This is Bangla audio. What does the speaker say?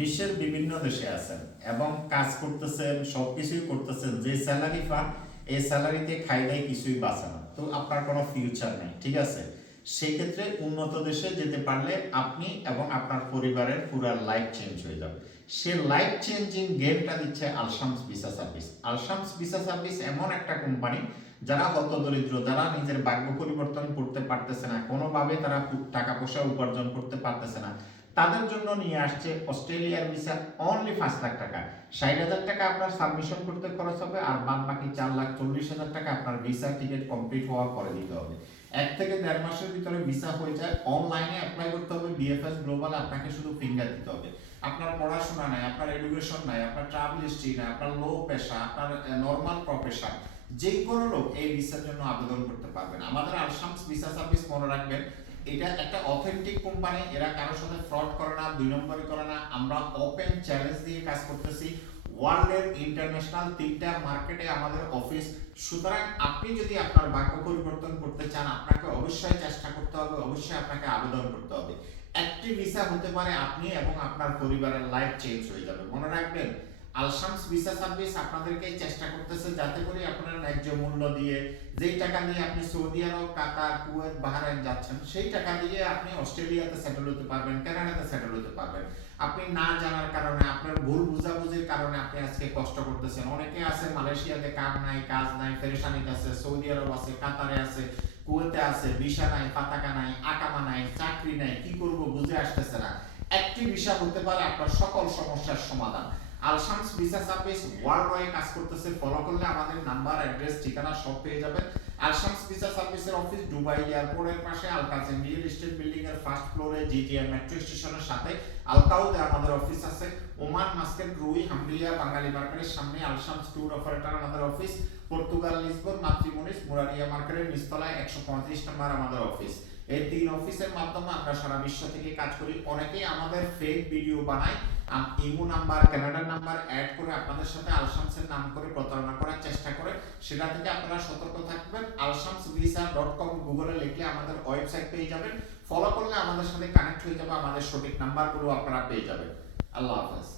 বিশ্বের বিভিন্ন দেশে আছেন এবং কাজ করতেছেন, সবকিছুই করতেছেন, যে স্যালারি পান এই স্যালারিতে খাইলেই কিছুই বাঁচে না, তো আপনার কোনো ফিউচার নেই, ঠিক আছে। সেই ক্ষেত্রে উন্নত দেশে যেতে পারলে আপনি এবং আপনার পরিবারের পুরো লাইফ চেঞ্জ হয়ে যাবে। সে লাইফ চেঞ্জিং গেমটা দিচ্ছে Al Shams visa service. Al Shams visa service এমন একটা কোম্পানি যারা হতদরিদ্র, যারা নিজের ভাগ্য পরিবর্তন করতে পারতেছে না, কোনোভাবে তারা টাকা পয়সা উপার্জন করতে পারতেছে না, তাদের জন্য নিয়ে আসছে অস্ট্রেলিয়ার ভিসা অনলি 5 লাখ টাকা। 60,000 টাকা আপনার সাবমিশন করতে খরচ হবে, আর বাদ বাকি 4,40,000 টাকা আপনার ভিসা টিকিট কমপ্লিট হওয়ার পরে দিতে হবে। 1 থেকে 1.5 মাসের ভিতরে ভিসা হয়ে যায়। অনলাইনে অ্যাপ্লাই করতে হবে, বিএফএস গ্লোবাল আপনাকে শুধু ফিঙ্গার দিতে হবে। আপনার পড়াশোনা নাই, আপনার এডুকেশন নাই, আপনার ট্রাভেল হিস্ট্রি নাই, আপনার লো পেশা, আপনার নর্মাল প্রফেশন, যে কোনো লোক এই ভিসার জন্য আবেদন করতে পারবেন। আমাদের আলশামস ভিসা সার্ভিস মনে রাখবেন, এটা একটা অথেন্টিক কোম্পানি, এরা কারোর সাথে ফ্রড করে না, 2 নম্বরই করে না। আমরা ওপেন চ্যালেঞ্জ দিয়ে কাজ করতেছি। ওয়ার্ল্ডের ইন্টারন্যাশনাল 3টা মার্কেটে আমাদের অফিস। সুতরাং আপনি যদি আপনার ভাগ্য পরিবর্তন করতে চান, আপনাকে অবশ্যই চেষ্টা করতে হবে, অবশ্যই আপনাকে আবেদন করতে হবে। একটি ভিসা হতে পারে আপনি এবং আপনার পরিবারের লাইফ চেঞ্জ হয়ে যাবে। মনে রাখবেন, আলশামস ভিসা সার্ভিস আপনাদেরকে চেষ্টা করতেছে যাতে করে আপনার ন্যায্য মূল্য দিয়ে, যেই টাকা দিয়ে আপনি সৌদি আরব, কাতার, কুয়েত, বাহরাইন যাচ্ছেন, সেই টাকা দিয়ে আপনি অস্ট্রেলিয়াতে সেটেল হতে পারবেন, কানাডাতে সেটেল হতে পারবেন। আপনি না জানার কারণে, আপনার ভুল বুঝাবুঝির কারণে আপনি আজকে কষ্ট করতেছেন। অনেকে আছে মালয়েশিয়াতে কাজ নাই, পেরেশানিতে আছে, সৌদি আরব আছে, কাতারে আছে, কুয়েতে আছে, ভিসা নাই, পাতাকা নাই, আকামা নাই, চাকরি নাই, কি করব বুঝে আসতেছে না। একটি ভিসা হতে পারে আপনার সকল সমস্যার সমাধান। Al Shams visa service world wide কাজ করতেছে। ফলো করলে আমাদের নাম্বার, অ্যাড্রেস, ঠিকানা সব পেয়ে যাবেন। আলশামস ভিসা সার্ভিসের অফিস দুবাই এয়ারপোর্টের পাশে আলকাসেম রিয়েল এস্টেট বিল্ডিং এর ফার্স্ট ফ্লোরে, জিটিএম মেট্রো স্টেশনের সাথে আলকাউতে আমাদের অফিস আছে। ওমান মাস্কেট, রুই, হামরিয়া, বাঙালি মার্কেটের সামনে আলশামস ট্যুর অপারেটর আমাদের অফিস। পর্তুগাল লিসবন, মাতৃমনিস, মুরারিয়া মার্কেটের নিচতলায় 135 নম্বর আমাদের অফিস। এই 3 অফিসের মাধ্যমে আমরা সারা বিশ্ব থেকে কাজ করি। অনেকেই আমাদের ফেক ভিডিও বানায়, ইমো নাম্বার, কানাডার নাম্বার অ্যাড করে আপনাদের সাথে আলশামসের নাম করে প্রতারণা করার চেষ্টা করে। সেটা থেকে আপনারা সতর্ক থাকবেন। alshamsvisa.com গুগলে লিখলে আমাদের ওয়েবসাইট পেয়ে যাবেন। ফলো করলে আমাদের সাথে কানেক্ট হয়ে যাবে, আমাদের সঠিক নাম্বারগুলো আপনারা পেয়ে যাবেন। আল্লাহ হাফেজ।